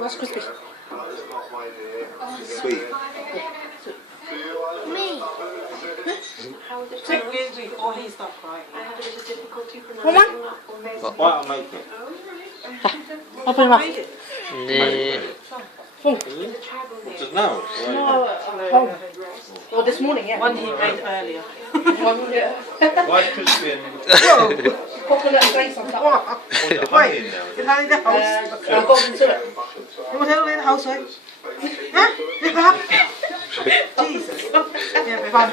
That's crispy. Sweet. Me. Take Giz before he stopped crying. One more? What I'll make it. Open your mouth. 네. Just now. Oh. Well, this morning, yeah. One he made earlier. One, yeah. Why crispy and Coconut glaze on top. the honey in there? Get out of the house. Golden syrup. You want to in the house, right? Huh? Jesus. Yeah, we're fine.